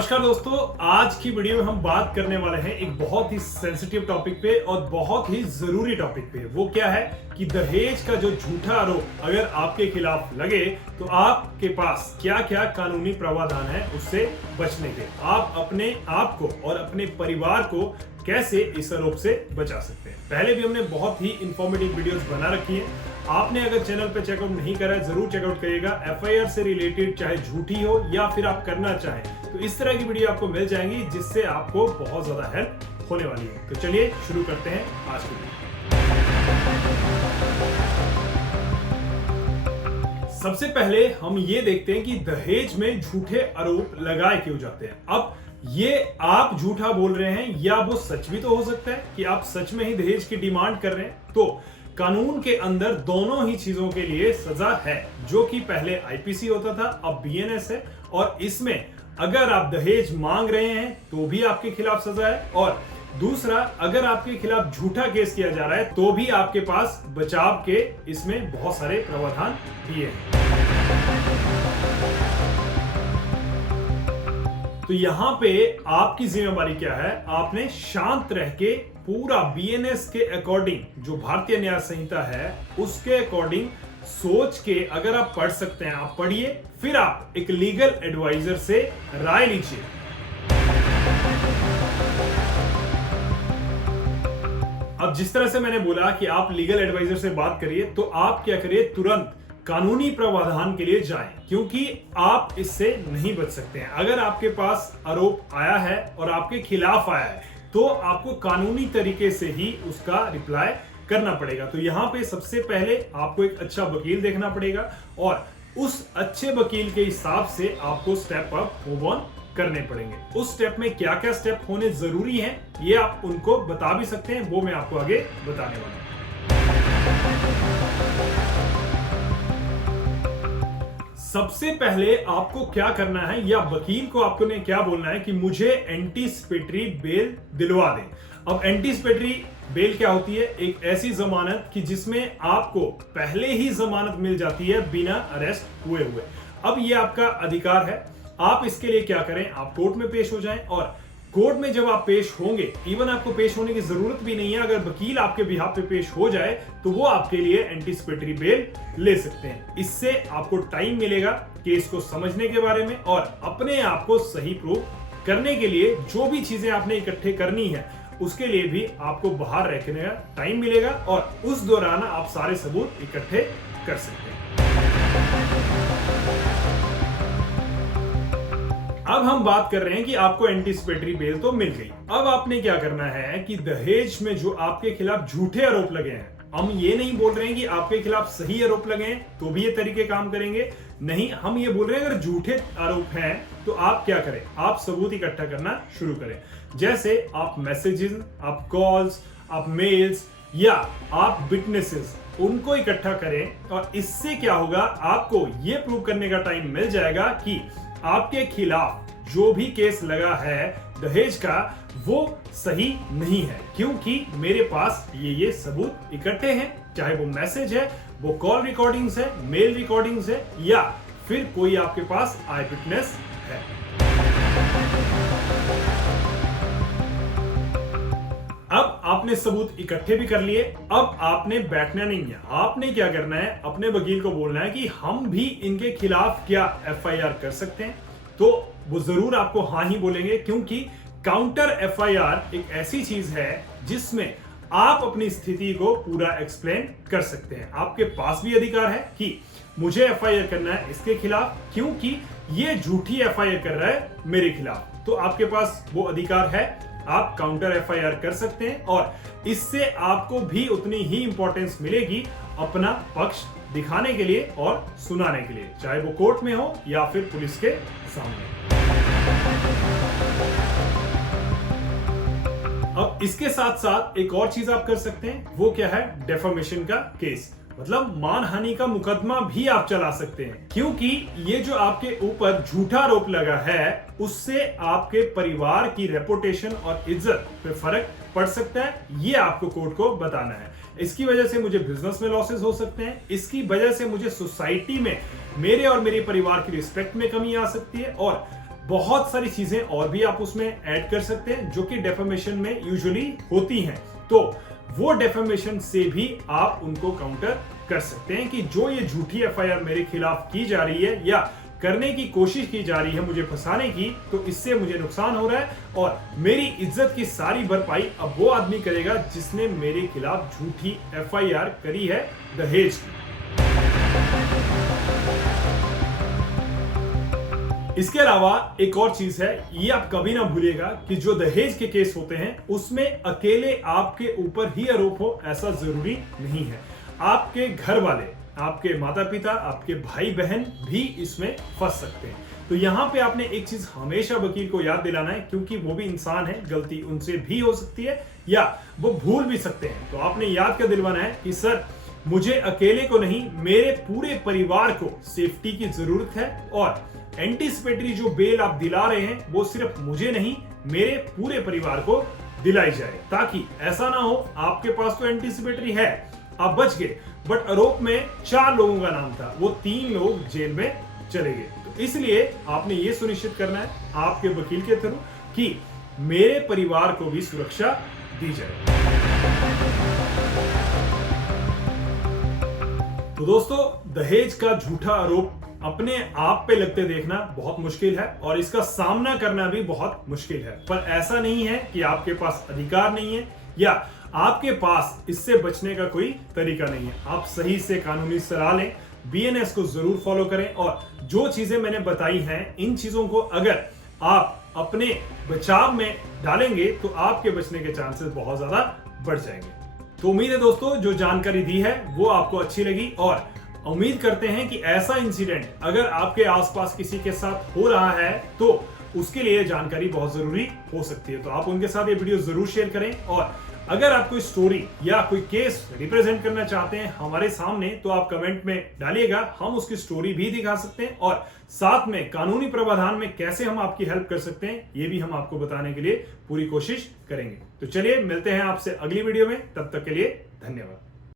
नमस्कार दोस्तों, आज की वीडियो में हम बात करने वाले हैं एक बहुत ही सेंसिटिव टॉपिक पे और बहुत ही जरूरी टॉपिक पे। वो क्या है कि दहेज का जो झूठा आरोप अगर आपके खिलाफ लगे तो आपके पास क्या क्या कानूनी प्रावधान है उससे बचने के। आप अपने आप को और अपने परिवार को कैसे इस आरोप से बचा सकते हैं। पहले भी हमने बहुत ही इंफॉर्मेटिव वीडियोस बना रखी है। आपने अगर चैनल पे चेकआउट नहीं करा है जरूर चेकआउट करिएगा। एफआईआर से रिलेटेड चाहे झूठी हो या फिर आप करना चाहें तो इस तरह की वीडियो आपको मिल जाएंगी जिससे आपको बहुत ज्यादा हेल्प होने वाली है। तो चलिए शुरू करते हैं आज की वीडियो। सबसे पहले हम ये देखते हैं कि दहेज में झूठे आरोप लगाए क्यों जाते हैं। अब ये आप झूठा बोल रहे हैं या वो सच भी तो हो सकता है कि आप सच में ही दहेज की डिमांड कर रहे हैं। तो कानून के अंदर दोनों ही चीजों के लिए सजा है, जो कि पहले आईपीसी होता था अब बीएनएस है। और इसमें अगर आप दहेज मांग रहे हैं तो भी आपके खिलाफ सजा है, और दूसरा अगर आपके खिलाफ झूठा केस किया जा रहा है तो भी आपके पास बचाव के इसमें बहुत सारे प्रावधान दिए हैं। तो यहां पे आपकी जिम्मेवारी क्या है, आपने शांत रह के पूरा बीएनएस के अकॉर्डिंग जो भारतीय न्याय संहिता है उसके अकॉर्डिंग सोच के अगर आप पढ़ सकते हैं आप पढ़िए, फिर आप एक लीगल एडवाइजर से राय लीजिए। अब जिस तरह से मैंने बोला कि आप लीगल एडवाइजर से बात करिए, तो आप क्या करिए, तुरंत कानूनी प्रावधान के लिए जाएं, क्योंकि आप इससे नहीं बच सकते हैं। अगर आपके पास आरोप आया है और आपके खिलाफ आया है तो आपको कानूनी तरीके से ही उसका रिप्लाई करना पड़ेगा। तो यहाँ पे सबसे पहले आपको एक अच्छा वकील देखना पड़ेगा और उस अच्छे वकील के हिसाब से आपको स्टेप अप मूव ऑन करने पड़ेंगे। उस स्टेप में क्या क्या स्टेप होने जरूरी हैं ये आप उनको बता भी सकते हैं, वो मैं आपको आगे बताने वाला हूं। सबसे पहले आपको क्या करना है या वकील को आपको ने क्या बोलना है कि मुझे एंटीसिपेटरी बेल दिलवा दें। अब एंटीसिपेटरी बेल क्या होती है, एक ऐसी जमानत कि जिसमें आपको पहले ही जमानत मिल जाती है बिना अरेस्ट हुए। अब ये आपका अधिकार है। आप इसके लिए क्या करें, आप कोर्ट में पेश हो जाएं, और कोर्ट में जब आप पेश होंगे, इवन आपको पेश होने की जरूरत भी नहीं है, अगर वकील आपके बिहाफ पे पेश हो जाए तो वो आपके लिए एंटीसिपेटरी बेल ले सकते हैं। इससे आपको टाइम मिलेगा केस को समझने के बारे में और अपने आप को सही प्रूव करने के लिए जो भी चीजें आपने इकट्ठे करनी है उसके लिए भी आपको बाहर रखने का टाइम मिलेगा, और उस दौरान आप सारे सबूत इकट्ठे कर सकते हैं। अब हम बात कर रहे हैं कि आपको एंटीसिपेटरी बेल तो मिल गई। अब आपने क्या करना है कि दहेज में जो आपके खिलाफ झूठे आरोप लगे हैं, हम ये नहीं बोल रहे हैं कि आपके खिलाफ सही आरोप लगे हैं तो भी ये तरीके काम करेंगे, नहीं, हम ये बोल रहे हैं अगर झूठे आरोप हैं तो आप क्या करें, आप सबूत इकट्ठा करना शुरू करें। जैसे आप मैसेजेस, आप कॉल्स, आप मेल्स या आप विटनेसेस उनको इकट्ठा करें, और इससे क्या होगा, आपको ये प्रूव करने का टाइम मिल जाएगा कि आपके खिलाफ जो भी केस लगा है दहेज का वो सही नहीं है, क्योंकि मेरे पास ये सबूत इकट्ठे हैं। चाहे वो मैसेज है, वो कॉल रिकॉर्डिंग्स है, मेल रिकॉर्डिंग्स है, या फिर कोई आपके पास आई विटनेस है। अब आपने सबूत इकट्ठे भी कर लिए। अब आपने बैठना नहीं है, आपने क्या करना है, अपने वकील को बोलना है कि हम भी इनके खिलाफ क्या एफआईआर कर सकते हैं। तो वो जरूर आपको हाँ ही बोलेंगे, क्योंकि काउंटर एफआईआर एक ऐसी चीज है जिसमें आप अपनी स्थिति को पूरा एक्सप्लेन कर सकते हैं। आपके पास भी अधिकार है कि मुझे एफआईआर करना है इसके खिलाफ, क्योंकि ये झूठी एफआईआर कर रहा है मेरे खिलाफ। तो आपके पास वो अधिकार है, आप काउंटर एफआईआर कर सकते हैं, और इससे आपको भी उतनी ही इंपॉर्टेंस मिलेगी अपना पक्ष दिखाने के लिए और सुनाने के लिए, चाहे वो कोर्ट में हो या फिर पुलिस के सामने। अब इसके साथ साथ एक और चीज आप कर सकते हैं, वो क्या है, डेफेमेशन का केस, मतलब मानहानि का मुकदमा भी आप चला सकते हैं, क्योंकि ये जो आपके ऊपर झूठा आरोप लगा है उससे आपके परिवार की रेपुटेशन और इज्जत पे फर्क पड़ सकता है। ये आपको कोर्ट को बताना है। इसकी वजह से मुझे बिजनेस में लॉसेस हो सकते हैं, इसकी वजह से मुझे सोसाइटी में मेरे और मेरे परिवार की रिस्पेक्ट में कमी आ सकती है, और बहुत सारी चीजें और भी आप उसमें ऐड कर सकते हैं जो कि डेफेमेशन में यूजुअली होती हैं। तो वो डेफेमेशन से भी आप उनको काउंटर कर सकते हैं कि जो ये झूठी एफआईआर मेरे खिलाफ की जा रही है या करने की कोशिश की जा रही है मुझे फंसाने की, तो इससे मुझे नुकसान हो रहा है और मेरी इज्जत की सारी भरपाई अब वो आदमी करेगा जिसने मेरे खिलाफ झूठी एफआईआर करी है दहेज की। इसके अलावा एक और चीज है, ये आप कभी ना भूलिएगा कि जो दहेज के केस होते हैं उसमें अकेले आपके ऊपर ही आरोप हो ऐसा जरूरी नहीं है। आपके घर वाले, आपके माता पिता, आपके भाई बहन भी इसमें फंस सकते हैं। तो यहां पे आपने एक चीज हमेशा वकील को याद दिलाना है, क्योंकि वो भी इंसान है, गलती उनसे भी हो सकती है या वो भूल भी सकते हैं। तो आपने याद कर दिलवाना है कि सर मुझे अकेले को नहीं, मेरे पूरे परिवार को सेफ्टी की जरूरत है और एंटीसिपेटरी जो बेल आप दिला रहे हैं वो सिर्फ मुझे नहीं, मेरे पूरे परिवार को दिलाई जाए, ताकि ऐसा ना हो आपके पास तो एंटीसिपेटरी है, आप बच गए, बट आरोप में 4 लोगों का नाम था, वो 3 लोग जेल में चले गए। तो इसलिए आपने ये सुनिश्चित करना है आपके वकील के थ्रू कि मेरे परिवार को भी सुरक्षा दी जाए। तो दोस्तों, दहेज का झूठा आरोप अपने आप पे लगते देखना बहुत मुश्किल है और इसका सामना करना भी बहुत मुश्किल है, पर ऐसा नहीं है कि आपके पास अधिकार नहीं है या आपके पास इससे बचने का कोई तरीका नहीं है। आप सही से कानूनी सलाह लें, बीएनएस को जरूर फॉलो करें और जो चीजें मैंने बताई हैं इन चीजों को अगर आप अपने बचाव में डालेंगे तो आपके बचने के चांसेस बहुत ज्यादा बढ़ जाएंगे। तो उम्मीद है दोस्तों जो जानकारी दी है वो आपको अच्छी लगी और उम्मीद करते हैं कि ऐसा इंसिडेंट अगर आपके आसपास किसी के साथ हो रहा है तो उसके लिए जानकारी बहुत जरूरी हो सकती है। तो आप उनके साथ ये वीडियो जरूर शेयर करें और अगर आप कोई स्टोरी या कोई केस रिप्रेजेंट करना चाहते हैं हमारे सामने तो आप कमेंट में डालिएगा, हम उसकी स्टोरी भी दिखा सकते हैं और साथ में कानूनी प्रावधान में कैसे हम आपकी हेल्प कर सकते हैं ये भी हम आपको बताने के लिए पूरी कोशिश करेंगे। तो चलिए मिलते हैं आपसे अगली वीडियो में, तब तक के लिए धन्यवाद।